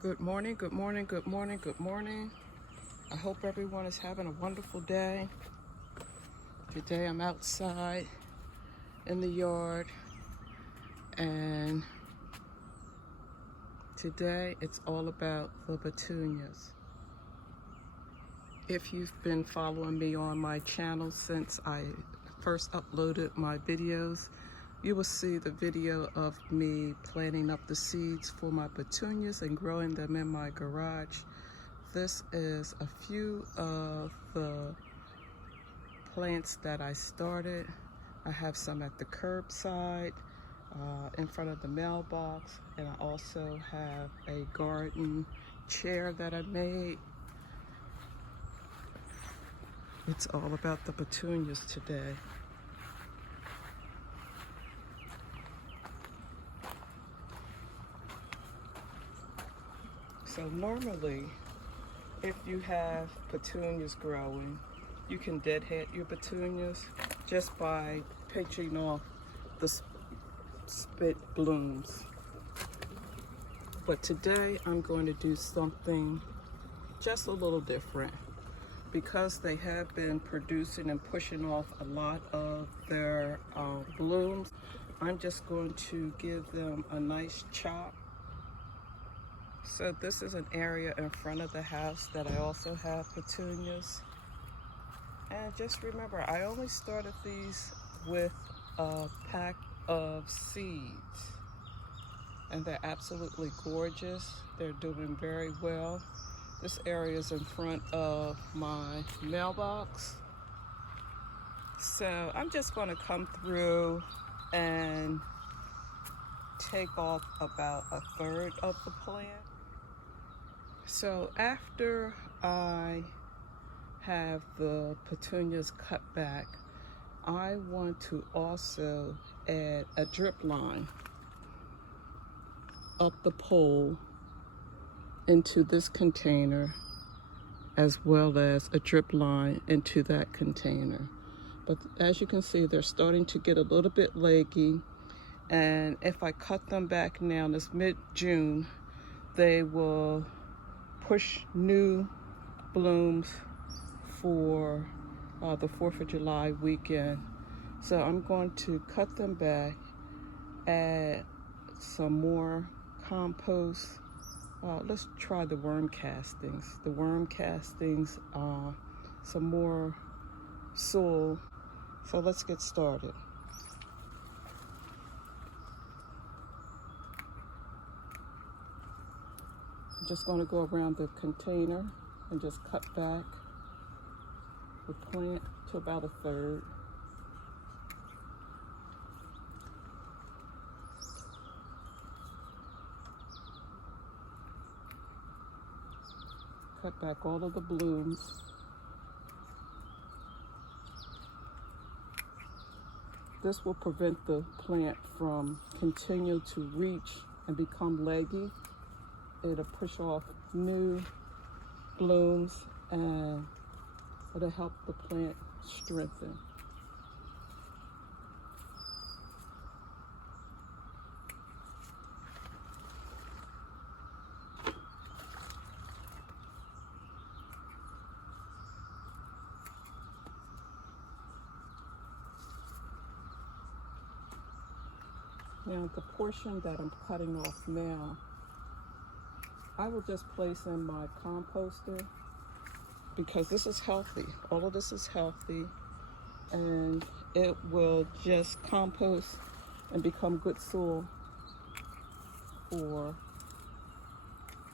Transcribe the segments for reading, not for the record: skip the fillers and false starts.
Good morning, good morning, good morning, good morning. I hope everyone is having a wonderful day. Today I'm outside in the yard, and today it's all about the petunias. If you've been following me on my channel since I first uploaded my videos, you will see the video of me planting up the seeds for my petunias and growing them in my garage. This is a few of the plants that I started. I have some at the curbside, in front of the mailbox, and I also have a garden chair that I made. It's all about the petunias today. So normally, if you have petunias growing, you can deadhead your petunias just by pinching off the split blooms. But today I'm going to do something just a little different. Because they have been producing and pushing off a lot of their blooms, I'm just going to give them a nice chop. So this is an area in front of the house that I also have petunias. And just remember, I only started these with a pack of seeds. And they're absolutely gorgeous. They're doing very well. This area is in front of my mailbox. So I'm just going to come through and take off about a third of the plant. So after I have the petunias cut back, I want to also add a drip line up the pole into this container, as well as a drip line into that container. But as you can see, they're starting to get a little bit leggy, and if I cut them back now, this mid-June, they will push new blooms for the 4th of July weekend. So I'm going to cut them back, add some more compost. Let's try the worm castings. Some more soil. So let's get started. I'm just going to go around the container and just cut back the plant to about a third. Cut back all of the blooms. This will prevent the plant from continue to reach and become leggy. It'll push off new blooms and it'll help the plant strengthen. Now the portion that I'm cutting off now, I will just place in my composter because this is healthy. All of this is healthy, and it will just compost and become good soil for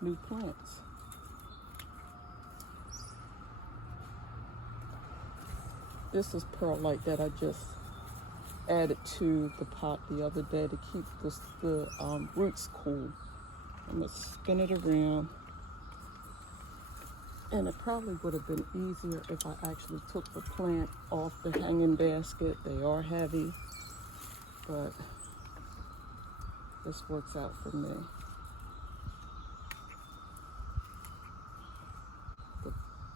new plants. This is perlite that I just added to the pot the other day to keep the roots cool. I'm gonna spin it around, and it probably would have been easier if I actually took the plant off the hanging basket. They are heavy, but this works out for me.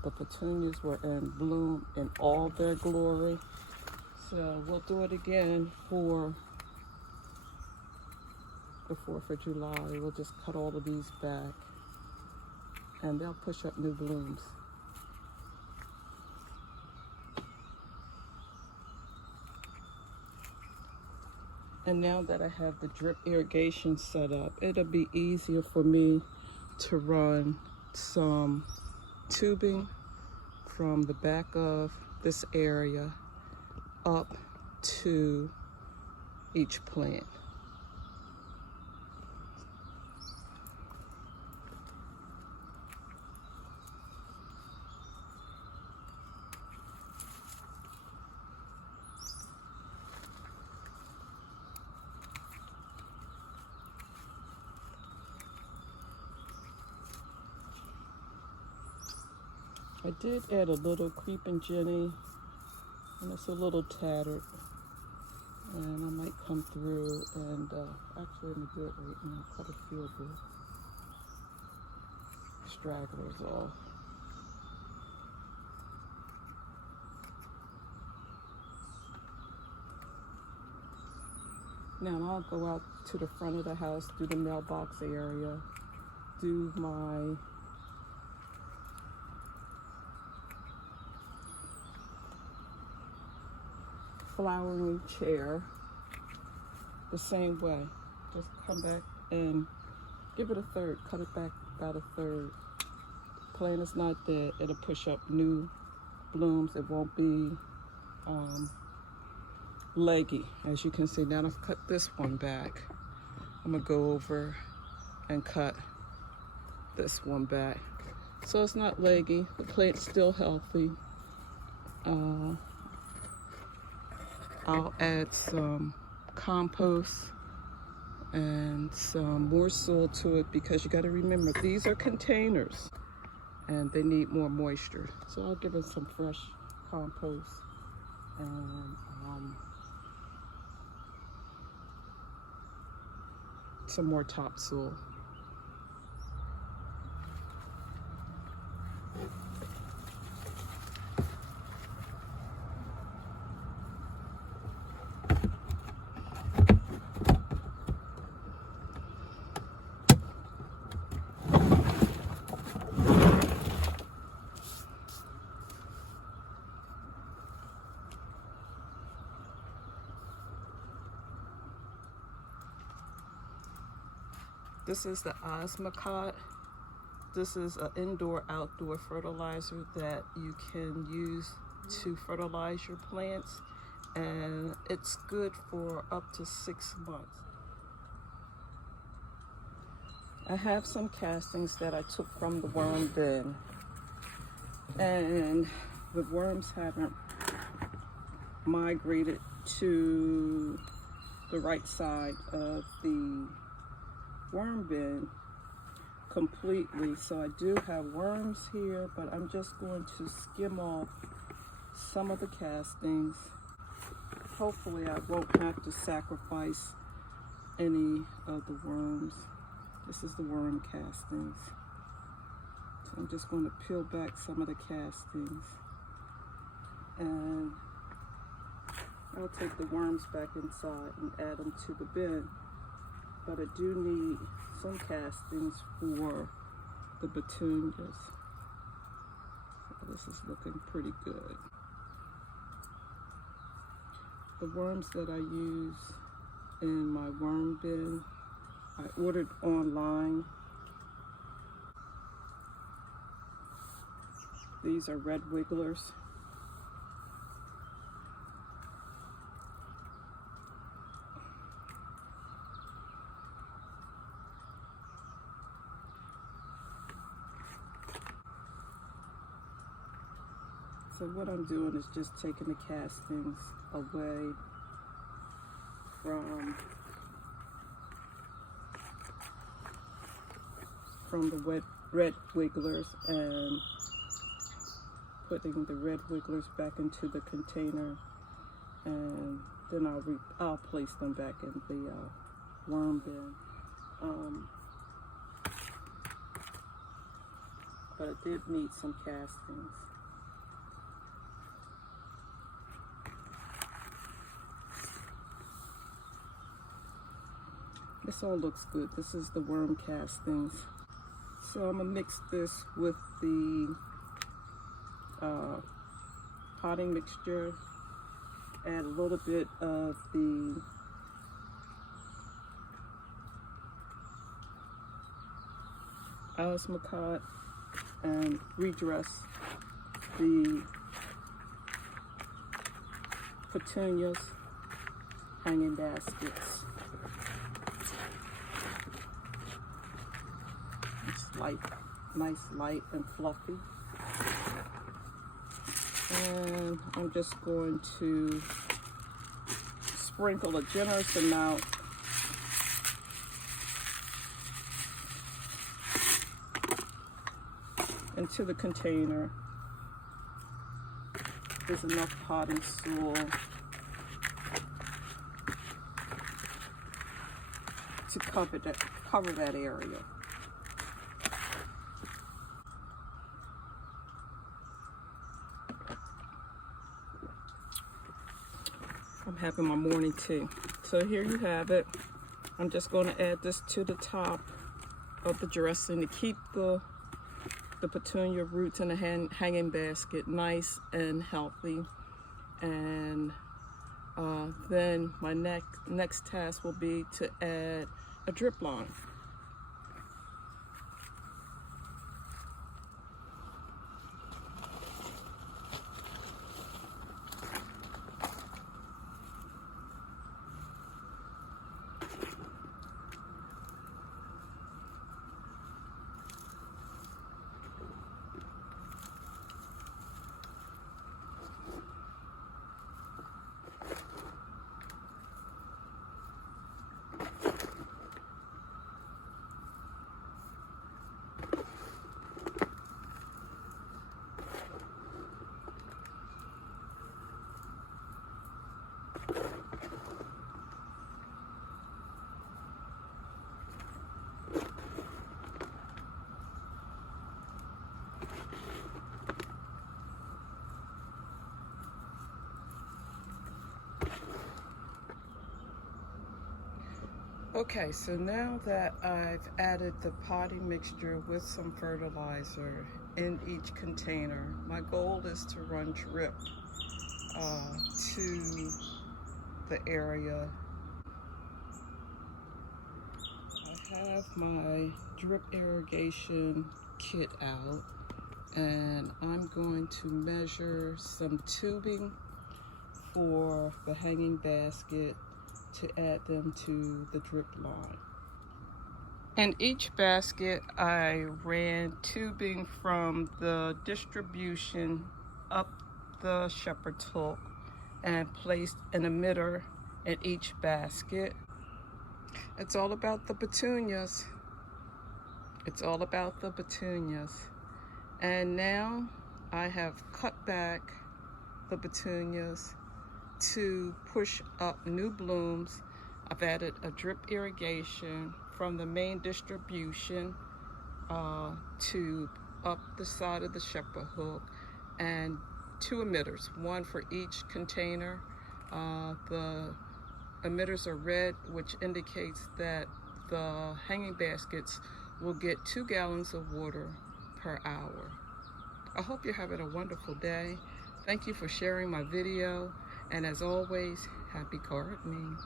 The petunias were in bloom in all their glory. So we'll do it again for the 4th of July. We'll just cut all of these back and they'll push up new blooms. And now that I have the drip irrigation set up, it'll be easier for me to run some tubing from the back of this area up to each plant. I did add a little creeping Jenny, and it's a little tattered, and I might come through and actually I'm good right now, cut a few of the stragglers off. Now I'll go out to the front of the house, do the mailbox area, do my flowering chair the same way. Just come back and give it a third, cut it back about a third. Plant is not dead, it'll push up new blooms. It won't be leggy, as you can see. Now I've cut this one back. I'm gonna go over and cut this one back. So it's not leggy, the plant's still healthy. I'll add some compost and some more soil to it, because you got to remember these are containers and they need more moisture. So I'll give it some fresh compost and some more topsoil. This is the Osmocote. This is an indoor-outdoor fertilizer that you can use to fertilize your plants, and it's good for up to 6 months. I have some castings that I took from the worm bin, and the worms haven't migrated to the right side of the worm bin completely. So I do have worms here, but I'm just going to skim off some of the castings. Hopefully I won't have to sacrifice any of the worms. This is the worm castings. So I'm just going to peel back some of the castings, and I'll take the worms back inside and add them to the bin. But I do need some castings for the petunias. So this is looking pretty good. The worms that I use in my worm bin, I ordered online. These are red wigglers. So what I'm doing is just taking the castings away from the red wigglers and putting the red wigglers back into the container, and then I'll place them back in the worm bin. But I did need some castings. This all looks good. This is the worm castings. So I'm gonna mix this with the potting mixture, add a little bit of the Osmocote, and redress the petunias hanging baskets. It's nice, light, and fluffy. And I'm just going to sprinkle a generous amount into the container. There's enough potting soil to cover that area. I'm having my morning tea. So here you have it. I'm just going to add this to the top of the dressing to keep the petunia roots in the hanging basket nice and healthy. And then my next task will be to add a drip line. Okay, so now that I've added the potting mixture with some fertilizer in each container, my goal is to run drip to the area. I have my drip irrigation kit out, and I'm going to measure some tubing for the hanging basket to add them to the drip line. In each basket, I ran tubing from the distribution up the shepherd's hook and placed an emitter in each basket. It's all about the petunias. It's all about the petunias. And now I have cut back the petunias to push up new blooms. I've added a drip irrigation from the main distribution to up the side of the shepherd hook, and 2 emitters, one for each container. The emitters are red, which indicates that the hanging baskets will get 2 gallons of water per hour. I hope you're having a wonderful day. Thank you for sharing my video. And as always, happy gardening.